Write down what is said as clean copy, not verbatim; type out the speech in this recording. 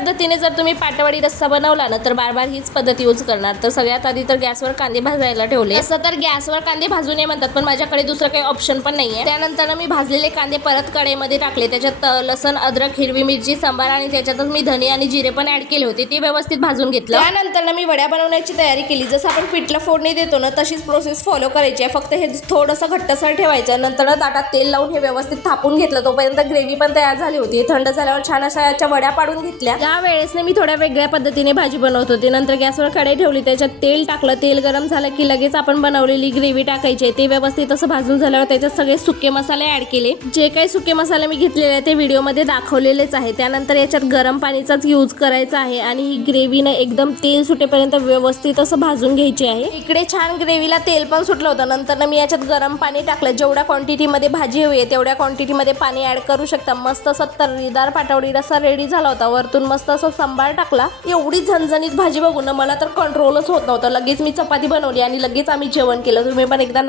पद्धतीने जर तुम्ही पाटवडी रस्सा बनवला ना तर बार बार हीच पद्धत यूज करणार। तर सगळ्यात आधी तर गॅसवर कांदे भाजायला ठेवले। असं तर गॅसवर कांदे भाजू नये म्हणतात, पण माझ्याकडे दुसरं काही ऑप्शन पण नाहीये। त्यानंतर मी भाजलेले कांदे परत कढईमध्ये टाकले, त्याच्यात लसण, अद्रक, हिरवी मिरची, सांबार आणि त्याच्यातच मी धने आणि जिरे पण ऍड केले होते, ते व्यवस्थित भाजून घेतलं। त्यानंतर मी वड्या बनवण्याची तयारी केली। जसं आपण पिठला फोडणी देतो ना तशीच प्रोसेस फॉलो करायची आहे, फक्त हे थोडंसं घट्टसर ठेवायचं। नंतर ताटात तेल लावून हे व्यवस्थित थापून घेतलं, तोपर्यंत ग्रेव्ही पण तयार झाली होती। थंड झाल्यावर छान अशा याच्या वड्या पाडून घेतल्या। या वेळेस मी थोड्या वेगळ्या पद्धतीने भाजी बनवत होते। नंतर गॅसवर कढई ठेवली, त्याच्यात तेल टाकलं, तेल गरम झालं की लगेच आपण बनवलेली ग्रेव्ही टाकायची। ते व्यवस्थित असं भाजून झाल्यावर त्याच्यात सगळे सुके मसाले ऍड केले। जे काही सुके मसाले मी घेतलेले ते व्हिडिओमध्ये दाखवलेलेच आहे। त्यानंतर याच्यात गरम पाणीचाच यूज करायचा आहे आणि ही ग्रेव्ही ना एकदम तेल सुटेपर्यंत व्यवस्थित असं भाजून घ्यायची आहे। इकडे छान ग्रेव्हीला तेल पण सुटलं होतं। नंतर मी याच्यात गरम पाणी टाकलं। जेवढ्या क्वांटिटीमध्ये भाजी हवी आहे तेवढ्या क्वांटिटीमध्ये पाणी ऍड करू शकता। मस्त असं तर्रीदार पाटवडी रस्सा रेडी झाला होता। वरतून मस्त असं सांबार टाकला। एवढी झणझणीत भाजी बघून ना मला तर कंट्रोलच होत नव्हतं। लगेच मी चपाती बनवली आणि लगेच आम्ही जेवण केलं। तुम्ही पण एकदा